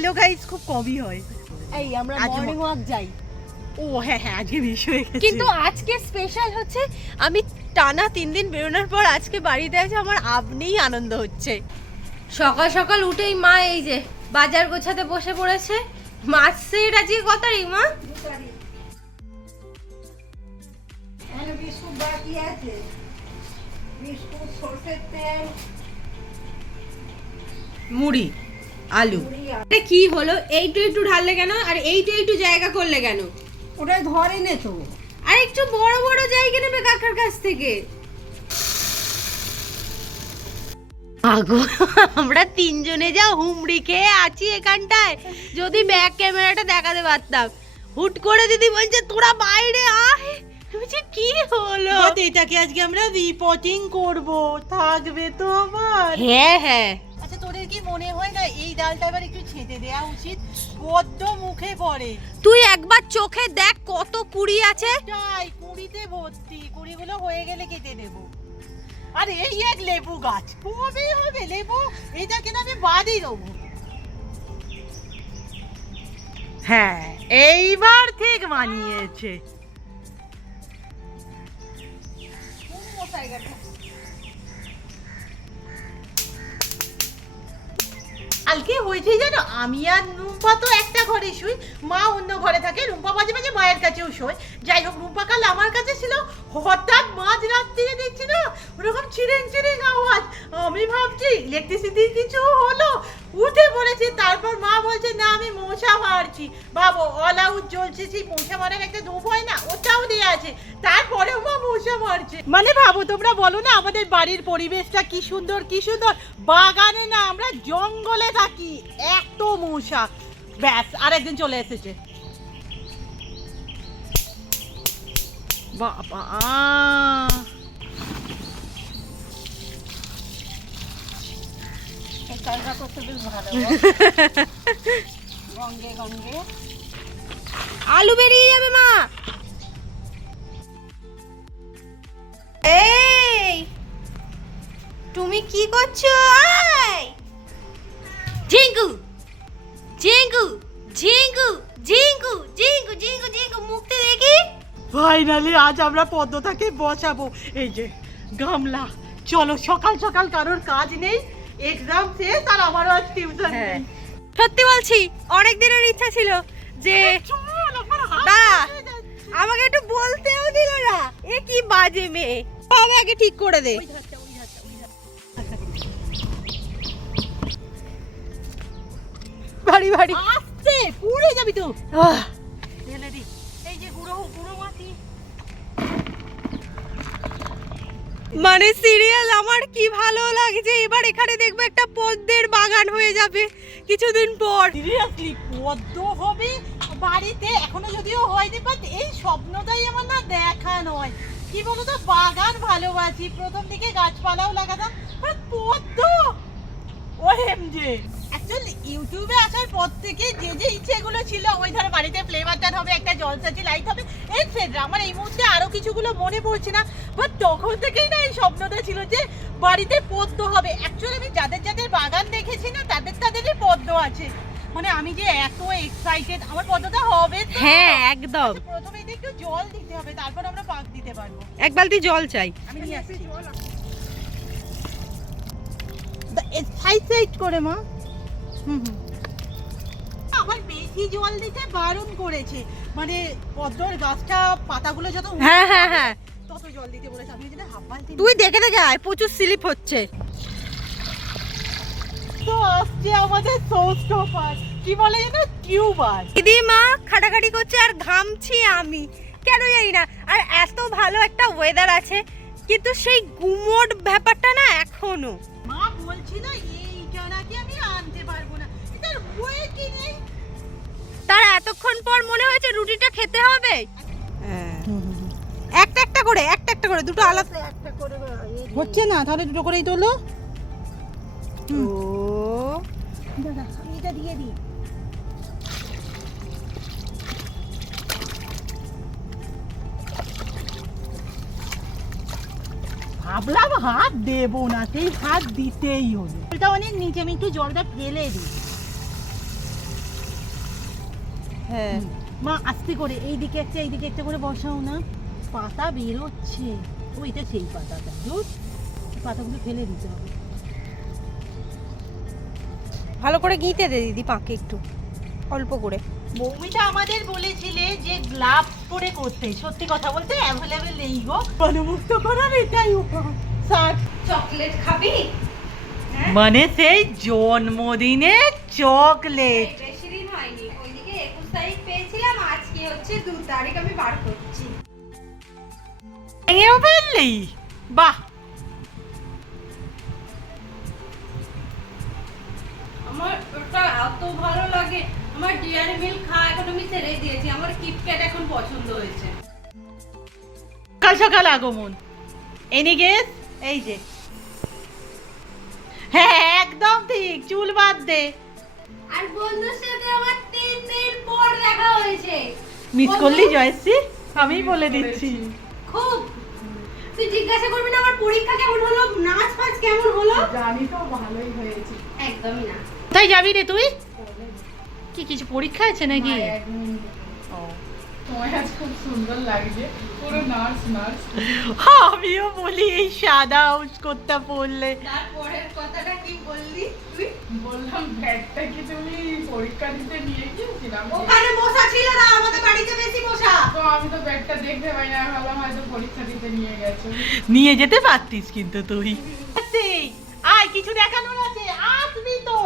Hello guys খুব কমই হয়। এই আমরা মর্নিং ওয়াক যাই। ও হ্যাঁ হ্যাঁ আজকে মিস হয়ে গেছে কিন্তু আজকে স্পেশাল হচ্ছে আমি টানা তিন দিন বেরোনোর পর আজকে বাড়িতে আছে আমার আপনিই আনন্দ হচ্ছে। সকাল সকাল উঠেই মা এই যে বাজার গোছাতে বসে পড়েছে। মাছ সেট আজকে কত তারিখ মা? বিস্কুট বাকি আছে। বিস্কুট সর্ষের তেল। মুড়ি। আলু। এটা কি হলো? এইটু একটু ঢাললে কেন? আর এইটু একটু জায়গা করলে কেন? ওটাই ধরে নে তো আর একটু বড় বড় জায়গা নেবে কাকার কাছ থেকে। আগো আমরা তিনজনে যা হুমড়ি খেয়ে আছি এখানটায়। যদি ব্যাক ক্যামেরাটা দেখাতে পারতাম। হুট করে দিদি বলছে তোরা বাইরে আয়। বলছি, কি হলো? এটাকে আজকে আমরা রিপোর্টিং করব। থাকবে তো আবার হ্যাঁ হ্যাঁ। আচ্ছা তোদের কি মনে হয় না এই ডালটা এবার একটু ছেঁচে দেওয়া উচিত? বড্ড মুখে পড়ে। তুই একবার চোখে দেখ কত কুড়ি আছে। তাই কুড়িতে ভর্তি। কুড়িগুলো হয়ে গেলে কেটে দেব। আর এই এক লেবু গাছ কবে হবে লেবু? এটা কিনা আমি বাদই দেবো। হ্যাঁ এইবার ঠিক মানিয়েছে। কালকে হয়েছে জানো? আমি আর রুম্পা তো একটা ঘরে শুই, মা অন্য ঘরে থাকে, রুম্পা মাঝে মাঝে মায়ের কাছেও শোয়। যাই হোক, রুম্পা কাল আমার কাছে ছিল, হঠাৎ মাঝ রাত্রিরে দেখছি না, ওরকম চিরেং চিরেং আওয়াজ। আমি ভাবছি ইলেকট্রিসিটি কিছু হলো, উঠে পড়েছি, তারপর মা বলছে, না, আমি মশা মারছি। ভাবো অল আউট জ্বলছে, সেই মশা মারার একটা ধূপ হয় না, ওটাও দেওয়া আছে, তারপরেও মা মশা মারছে। মানে ভাবো, তোমরা বলো না, আমাদের বাড়ির পরিবেশটা কি সুন্দর কি সুন্দর? বাগানে না আমরা জঙ্গলে থাকি, এত মশা। ব্যাস আরেকদিন চলে এসেছে। বাবা আলু বেরিয়ে যাবে মা। এই তুমি কি করছ? আয়। জিঙ্কু জিঙ্কু জিঙ্কু জিঙ্কু জিঙ্কু জিঙ্কু মুখতে দেখি। ফাইনালি আজ আমরা পদ্মটাকে বসাবো। এই যে গামলা। চলো সকাল সকাল কারোর কাজ নেই। এক্সাম শেষ আর আমারও আজ টিউশন হ্যাঁ। সত্যি বলছি অনেক দিনের ইচ্ছা ছিল যে না আমাকে একটু বলতেও দিল না। এ কি বাজে মেয়ে। হবে আগে ঠিক করে দে। ভারী ভারী আসছে পুড়ে যাবি তো। ঢেলে দি এই যে গুঁড়ো গুঁড়ো মাটি মানে সিরিয়াল আমার কি ভালো লাগছে? এবার এখানে দেখব একটা পদ্মের বাগান হয়ে যাবে কিছুদিন পর। সিরিয়াসলি পদ্ম হবে বাড়িতে? এখনও যদিও হয়নি বাট এই স্বপ্নটাই আমার না দেখা নয়। কি বলতো বাগান ভালোবাসি। প্রথম দিকে গাছপালাও লাগাতাম পদ্ম? ও এম যে অ্যাকচুয়ালি ইউটিউবে আসার পর থেকে যে যে ইচ্ছেগুলো ছিল ওই ধরো বাড়িতে ফ্লেভারটার হবে একটা জলসাচি লাইট হবে এটসেট্রা আমার এই মুহূর্তে আরও কিছুগুলো মনে পড়ছে না বাট তখন থেকেই না এই স্বপ্নটা ছিল যে বাড়িতে পদ্ম হবে। অ্যাকচুয়ালি আমি যাদের যাদের বাগান দেখেছি না তাদের তাদেরই পদ্ম আছে। মানে আমি যে এত এক্সাইটেড আমার পদ্মটা হবে হ্যাঁ একদম। আচ্ছা, প্রথমে একটু জল দিতে হবে তারপর আমরা পাক দিতে পারব। এক বালতি জল চাই। আমি নিয়ে আসছি। সাইড সাইড করে মা। আমার বেশি জল দিতে বারণ করেছে। মানে পদ্মর গাছটা পাতাগুলো যত হ্যাঁ হ্যাঁ হ্যাঁ। তত জল দিতে বলেছে। আমি যেটা হাফ বালতি তুই দেখে দেখে আয় প্রচুর স্লিপ হচ্ছে। তো আসছে আমাদের সোস টপার কি বলে যেন? টিউবার দিদি মা খাটাখাটি করছে আর ঘামছি আমি। কেন জানি না। আর এত ভালো একটা ওয়েদার আছে কিন্তু সেই গুমোট ব্যাপারটা না এখনও। তার এতক্ষণ পর মনে হয়েছে রুটিটা খেতে হবে। একটা একটা করে একটা একটা করে দুটো আলাদা। একটা করে হচ্ছে না তাহলে দুটো করেই তোলো। ও। এটা দিয়ে দিই। ভাবলাম হাত দেবো না সেই হাত দিতেই হলো ওটা অনেক নিচে আমি একটু জলটা ফেলে দিই। হ্যাঁ। মা আস্তে করে এই দিকে একটা এই দিকে একটা করে বসাও না। পাতা বেরোচ্ছে ওইটা সেই পাতাটা দুধ পাতাগুলো ফেলে দিতে হবে। ভালো করে গিঁতে দে দিদি পাকে একটু অল্প করে। মৌমিতা আমাদের বলেছিলে যে গ্লাভ পরে করতে। সত্যি কথা বলতে অ্যাভেলেবেল নেই গো। অনুমুক্ত করার এটাই উপায় স্যার চকলেট খাবি? মানে সেই জন্মদিনের চকলেট বেশি দিন হয়নি ওইদিকে একুশ তারিখ পেয়েছিলাম আজকে হচ্ছে আমি বার করছি। ভেঙেও ফেললি? বাহ। আমার ওটা এত ভালো লাগে। আমার ডিয়ারি মিল্ক খা এখন আমি ছেড়ে দিয়েছি। আমার কিটক্যাট এখন পছন্দ হয়েছে। সকাল সকাল আগমন। এনি গেস এই যে। হ্যাঁ একদম ঠিক। চুল বাদ দে। আর বন্ধুর সাথে আমার তিন দিন পর দেখা হয়েছে মিস করলি জয়শ্রী আমি বলে দিচ্ছি। খুব তুই জিজ্ঞাসা করবি না আমার পরীক্ষা কেমন হলো? নাচ ফাচ কেমন হলো? জানি তো ভালোই হয়েছে। একদমই না। কোথায় যাবি রে তুই? কি কিছু পরীক্ষা আছে নাকি? নার্স আমিও বলি এই সাদা উস্কোতটা পড়লে তারপরের কথাটা কি বললি তুই? বললাম ব্যাগটা কি তুমি পরীক্ষা দিতে নিয়ে গিয়েছিলাম ওখানে বসা ছিল না আমাদের বাড়িতে বেশি বসা তো আমি তো ব্যাগটা দেখতে পাই না ভাবলাম হয়তো পরীক্ষা দিতে নিয়ে গেছো। নিয়ে যেতে পারতিস কিন্তু তুই। আয়, কিছু দেখানোর আছে। আসবি তো।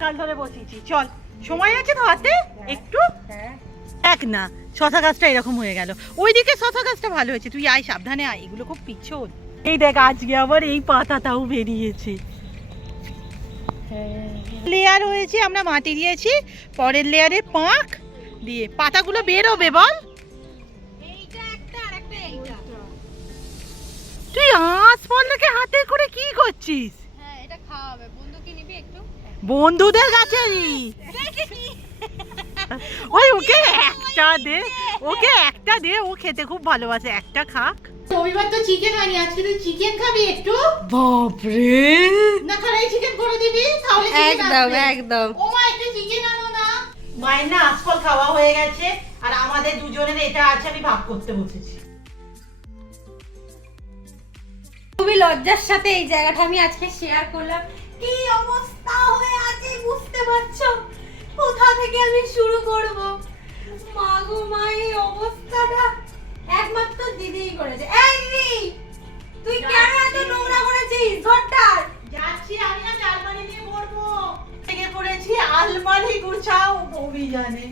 কাল ধরে বসেছি। চল, সময় আছে তো হাতে? একটু? এক না, শশা গাছটা এরকম হয়ে গেল। ওইদিকে শশা গাছটা ভালো হয়েছে। তুই আয়, সাবধানে আয়। এগুলো খুব পিছল। এই দেখ, আজকে আবার এই পাতাটাও বেরিয়েছে। লেয়ার হয়েছে, আমরা মাটি দিয়েছি। পরের লেয়ারে পাঁক। দিয়ে পাতাগুলো বেরোবে, বল। তুই আঁশ পড়লাকে হাতে করে কি করছিস? হ্যাঁ এটা খাওয়া বন্ধু কি নিবি একটু? বন্ধুদের কাছেরই ওই ওকে একটা? দে ওকে একটা দে ও খেতে খুব ভালোবাসে। একটা খাক। রবিবার তো চিকেন আনি আজকে তুই চিকেন খাবি একটু? বাপরে। না চিকেন করে দিবি তাহলে একদম একদম। ও মা একটু চিকেন আনো না। মায়ের না আজকাল খাওয়া হয়ে গেছে আর আমাদের দুজনের এটা আছে আমি ভাগ করতে বসেছি। খুবই লজ্জার সাথে এই জায়গাটা আমি আজকে শেয়ার করলাম। কি অবস্থা হয়ে আছে বুঝতে পারছ? কোথা থেকে আমি শুরু করব? মা গো মা এই অবস্থাটা একমাত্র দিদিই করেছে। এই দিদি তুই কেন এত নোংরা করেছিস? ঘরটার যাচ্ছি আমি আজ আলমারি নিয়ে পড়ব। থেকে পড়েছি আলমারি গুছাও অভিযানে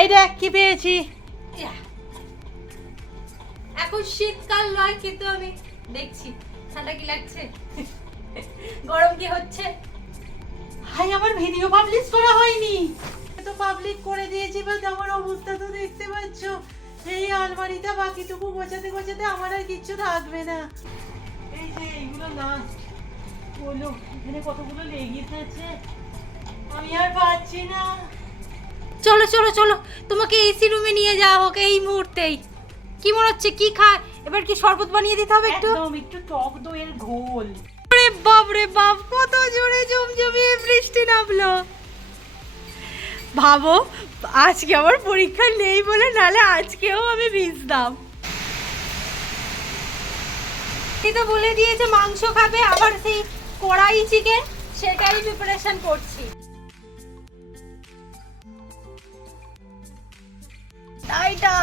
এই দেখ কি পেয়েছি। এখন শীতকাল নয় কিন্তু আমি দেখছি। ঠান্ডা কি লাগছে? গরম কি হচ্ছে? হাই আমার ভিডিও পাবলিশ করা হয়নি। তো পাবলিক করে দিয়েছি বাট আমার অবস্থা তো দেখতে পাচ্ছ। এই আলমারিটা বাকিটুকু গোছাতে গোছাতে আমার আর কিচ্ছু থাকবে না। এই যে এইগুলো লাস্ট বলো এখানে কতগুলো লেগিস আছে? আমি আর পাচ্ছি না। চলো চলো চলো তোমাকে এসি রুমে নিয়ে যাওয়া হোক এই মুহূর্তেই। কি মনে হচ্ছে? কি খায়? এবার কি শরবত বানিয়ে দিতে হবে একটু? একদম একটু টক দইয়ের ঘোল। রে বাপ রে বাপ কত জোরে জমজমিয়ে বৃষ্টি নামলো। ভাবো আজকে আমার পরীক্ষা নেই বলে নালে আজকেও আমি ভিজতাম তো বলে দিয়েছে মাংস খাবে আবার সেই কড়াই চিকেন সেটাই প্রিপারেশন করছি। তাইটা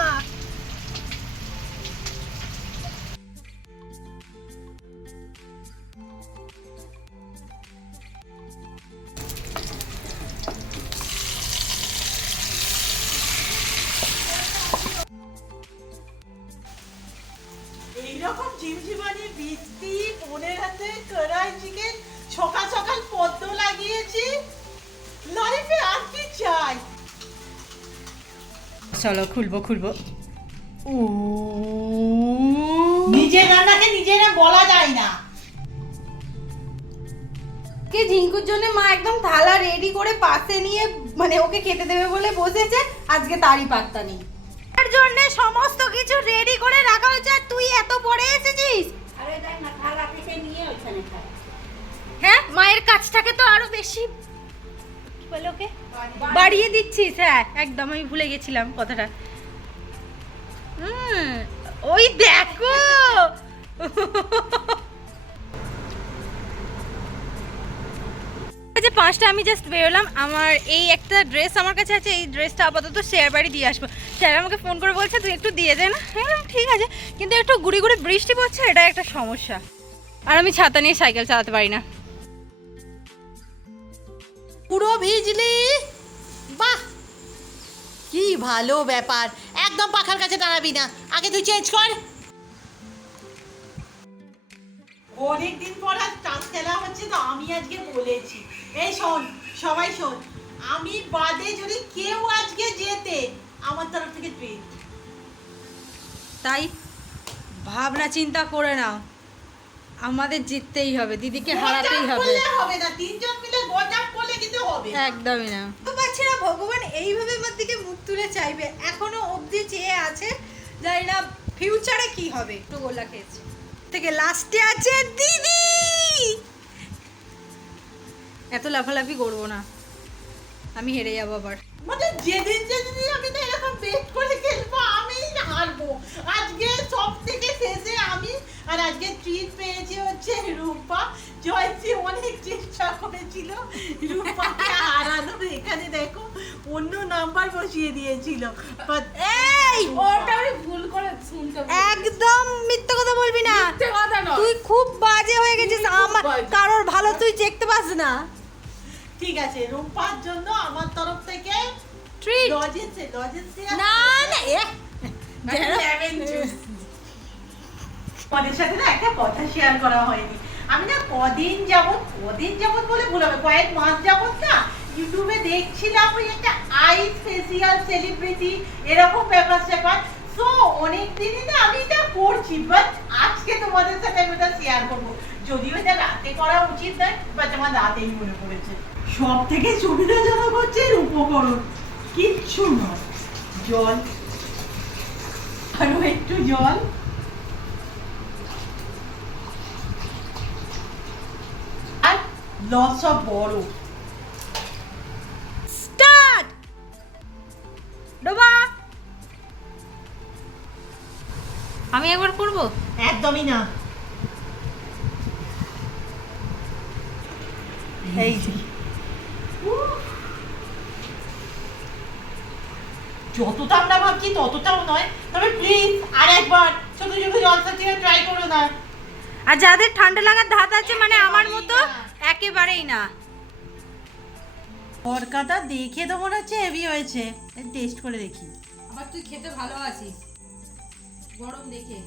এইরকম ঝিমঝিমানি বৃষ্টি বোনের হাতে কড়াই চিকেন সকাল সকাল পদ্ম লাগিয়েছি। লাইফে আর কি চাই? চলো খুলবো খুলবো। ও নিজের রান্নাকে নিজেরা বলা যায় না। কে ঝিঙ্কুর জন্য মা একদম থালা রেডি করে পাশে নিয়ে মানে ওকে খেতে দেবে বলে বসেছে আজকে তারই পাত্তা নেই। জন্য সমস্ত কিছু রেডি করে রাখা হয়েছে আর তুই এত পরে এসেছিস? হ্যাঁ মায়ের কাজটাকে তো আরও বেশি ওকে? বাড়িয়ে দিচ্ছিস হ্যাঁ একদম আমি ভুলে গেছিলাম কথাটা। হুম ওই দেখো। যে পাঁচটা আমি জাস্ট বেরোলাম আমার এই একটা ড্রেস আমার কাছে আছে এই ড্রেসটা আপাতত শেয়ার বাড়ি দিয়ে আসব। স্যার আমাকে ফোন করে বলছে তুই একটু দিয়ে দে না? হ্যাঁ ঠিক আছে। কিন্তু একটু গুড়ি গুড়ি বৃষ্টি পড়ছে এটা একটা সমস্যা। আর আমি ছাতা নিয়ে সাইকেল চালাতে পারি না। পুরো ভিজলি? বাহ! কি ভালো ব্যাপার। একদম পাখার কাছে দাঁড়াবি না। আগে তুই চেঞ্জ কর। অনেক দিন পর খেলা হচ্ছে তো আমি আজকে বলেছি। এই শোন সবাই শোন আমি বাদে যদি কেউ আজকে যেতে আমার তরফ থেকে ট্রিট তাই ভাবনা চিন্তা করে নাও। আমাদের জিততেই হবে দিদিকে হারাতেই হবে। হবে না তিনজন মিলে গোটাপ করলে কিন্তু হবে একদমই না। তো পাচ্ছি না ভগবান এইভাবে আমার দিকে মুখ তুলে চাইবে এখনও অবধি চেয়ে আছে জানি না ফিউচারে কি হবে। একটু গোলা খেয়েছে। থেকে লাস্টে আছে দিদি! এত লাফালাফি করব না। আমি হেরে যাব আবার। মানে যেদিন যেদিন আমি না এরকম বেট করে খেলব আমি হারবো। আজকে সব থেকে শেষে আমি আর আজকে ট্রিট পেয়েছি হচ্ছে রূপা। জয়শ্রী অনেক চেষ্টা করেছিল রূপাকে হারানোর এখানে দেখো অন্য নাম্বার বসিয়ে দিয়েছিল। এই! ওটা আমি ভুল করে শুনতে একদম মিথ্যে কথা বলবি না। তুই খুব বাজে হয়ে গেছিস। আমার কারোর ভালো তুই দেখতে পাস না। ঠিক আছে রূপার জন্য আমার তরফ থেকে ট্রিট লজেন্সে লজেন্সে না না তোমাদের সাথে না একটা কথা শেয়ার করা হয়নি। আমি না কদিন যাবত কদিন যাবত বলে ভুল হবে। কয়েক মাস যাবত না ইউটিউবে দেখছিলাম ওই একটা আইস ফেসিয়াল সেলিব্রিটি, এরকম ব্যাপার স্যাপার। সো অনেক দিনই না আমি এটা করছি বাট আজকে তোমাদের সাথে আমি ওটা শেয়ার করব। যদিও এটা রাতে করা উচিত নয় বাট আমার রাতেই মনে পড়েছে। সব থেকে সুবিধাজনক হচ্ছে এর উপকরণ। কিচ্ছু নয়। জল। আরও একটু জল। আর লস অফ বরফ আমি একবার করব? একদমই না। এই যে। যতটা আমরা ভাবছি ততটাও নয়। তবে প্লিজ আর একবার ছোট ছোট জলসা থেকে ট্রাই করো না। আর যাদের ঠান্ডা লাগার ধাত আছে মানে আমার মতো একেবারেই না। তরকাটা দেখে তো মনে হচ্ছে হেভি হয়েছে। টেস্ট করে দেখি। আবার তুই খেতে ভালো আছিস। গরম দেখে।